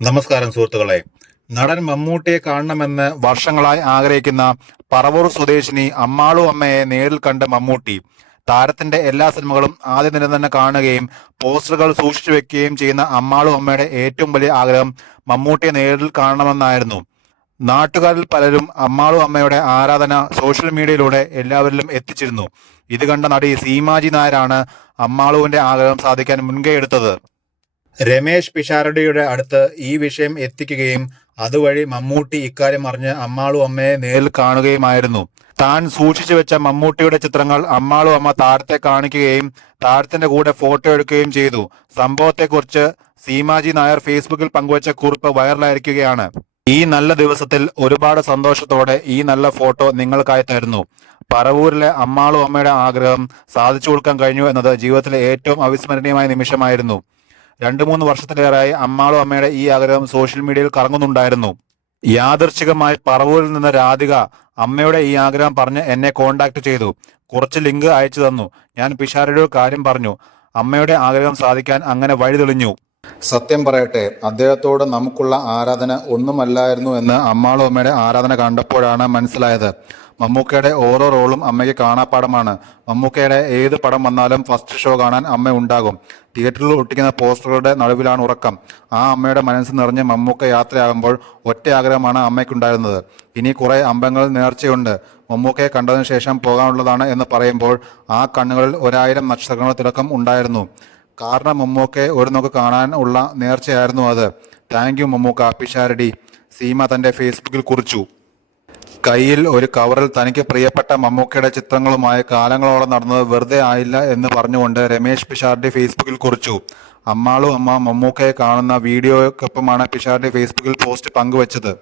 നമസ്കാരം സുഹൃത്തുക്കളെ. നടൻ മമ്മൂട്ടിയെ കാണണമെന്ന് വർഷങ്ങളായി ആഗ്രഹിക്കുന്ന പറവൂർ സ്വദേശിനി അമ്മാളു അമ്മയെ നേരിൽ കണ്ട മമ്മൂട്ടി താരത്തിന്റെ എല്ലാ സിനിമകളും ആദ്യ നില തന്നെ കാണുകയും പോസ്റ്ററുകൾ സൂക്ഷിച്ചു വെക്കുകയും ചെയ്യുന്ന അമ്മാളു അമ്മയുടെ ഏറ്റവും വലിയ ആഗ്രഹം മമ്മൂട്ടിയെ നേരിൽ കാണണമെന്നായിരുന്നു. നാട്ടുകാരിൽ പലരും അമ്മാളു അമ്മയുടെ ആരാധന സോഷ്യൽ മീഡിയയിലൂടെ എല്ലാവരിലും എത്തിച്ചിരുന്നു. ഇത് കണ്ട നടി സീമാജി നായരാണ് അമ്മാളുവിന്റെ ആഗ്രഹം സാധിക്കാൻ മുൻകൈ എടുത്തത്. രമേശ് പിഷാരടിയുടെ അടുത്ത് ഈ വിഷയം എത്തിക്കുകയും അതുവഴി മമ്മൂട്ടി ഇക്കാര്യം അറിഞ്ഞ് അമ്മാളു അമ്മയെ നേരിൽ കാണുകയുമായിരുന്നു. താൻ സൂക്ഷിച്ചു വെച്ച മമ്മൂട്ടിയുടെ ചിത്രങ്ങൾ അമ്മാളു അമ്മ താരത്തെ കാണിക്കുകയും താരത്തിന്റെ കൂടെ ഫോട്ടോ എടുക്കുകയും ചെയ്തു. സംഭവത്തെക്കുറിച്ച് സീമാജി നായർ ഫേസ്ബുക്കിൽ പങ്കുവച്ച കുറിപ്പ് വൈറലായിരിക്കുകയാണ്. ഈ നല്ല ദിവസത്തിൽ ഒരുപാട് സന്തോഷത്തോടെ ഈ നല്ല ഫോട്ടോ നിങ്ങൾക്കായി തരുന്നു. പറവൂരിലെ അമ്മാളു അമ്മയുടെ ആഗ്രഹം സാധിച്ചു കൊടുക്കാൻ കഴിഞ്ഞു എന്നത് ജീവിതത്തിലെ ഏറ്റവും അവിസ്മരണീയമായ നിമിഷമായിരുന്നു. 2-3 വർഷത്തിലേറെയായി അമ്മാളു അമ്മയുടെ ഈ ആഗ്രഹം സോഷ്യൽ മീഡിയയിൽ കറങ്ങുന്നുണ്ടായിരുന്നു. യാദൃച്ഛികമായി പറവൂരിൽ നിന്ന് രാധിക അമ്മയുടെ ഈ ആഗ്രഹം പറഞ്ഞ് എന്നെ കോണ്ടാക്ട് ചെയ്തു. കുറച്ച് ലിങ്ക് അയച്ചു തന്നു. ഞാൻ പിഷാരടിയുടെ കാര്യം പറഞ്ഞു. അമ്മയുടെ ആഗ്രഹം സാധിക്കാൻ അങ്ങനെ വഴി തെളിഞ്ഞു. സത്യം പറയട്ടെ, അദ്ദേഹത്തോട് നമുക്കുള്ള ആരാധന ഒന്നുമല്ലായിരുന്നു എന്ന് അമ്മാളു അമ്മയുടെ ആരാധന കണ്ടപ്പോഴാണ് മനസ്സിലായത്. മമ്മൂക്കയുടെ ഓരോ റോളും അമ്മയ്ക്ക് കാണാപ്പാടമാണ്. മമ്മൂക്കയുടെ ഏത് പടം വന്നാലും ഫസ്റ്റ് ഷോ കാണാൻ അമ്മ ഉണ്ടാകും. തിയേറ്ററിൽ ഒട്ടിക്കുന്ന പോസ്റ്ററുകളുടെ നടുവിലാണ് ഉറക്കം. ആ അമ്മയുടെ മനസ്സ് നിറഞ്ഞ് മമ്മൂക്ക യാത്രയാകുമ്പോൾ ഒറ്റ ആഗ്രഹമാണ് അമ്മയ്ക്കുണ്ടായിരുന്നത്. ഇനി കുറെ അമ്പങ്ങൾ നേർച്ചയുണ്ട്. മമ്മൂക്കയെ കണ്ടതിനു ശേഷം പോകാനുള്ളതാണ് എന്ന് പറയുമ്പോൾ ആ കണ്ണുകളിൽ 1000 നക്ഷത്രങ്ങളുടെ തിളക്കം ഉണ്ടായിരുന്നു. കാരണം മമ്മൂക്കയെ ഒരു നോക്ക് കാണാൻ ഉള്ള നേർച്ചയായിരുന്നു അത്. താങ്ക് യു മമ്മൂക്ക, പിഷാരടി, സീമ തന്റെ ഫേസ്ബുക്കിൽ കുറിച്ചു. കയ്യിൽ ഒരു കവറിൽ തനിക്ക് പ്രിയപ്പെട്ട മമ്മൂക്കയുടെ ചിത്രങ്ങളുമായി കാലങ്ങളോളം നടന്നത് വെറുതെ ആയില്ല എന്ന് പറഞ്ഞുകൊണ്ട് രമേശ് പിഷാരടി ഫേസ്ബുക്കിൽ കുറിച്ചു. അമ്മാളു അമ്മ മമ്മൂക്കയെ കാണുന്ന വീഡിയോയ്ക്കൊപ്പമാണ് പിഷാരടി ഫേസ്ബുക്കിൽ പോസ്റ്റ് പങ്കുവച്ചത്.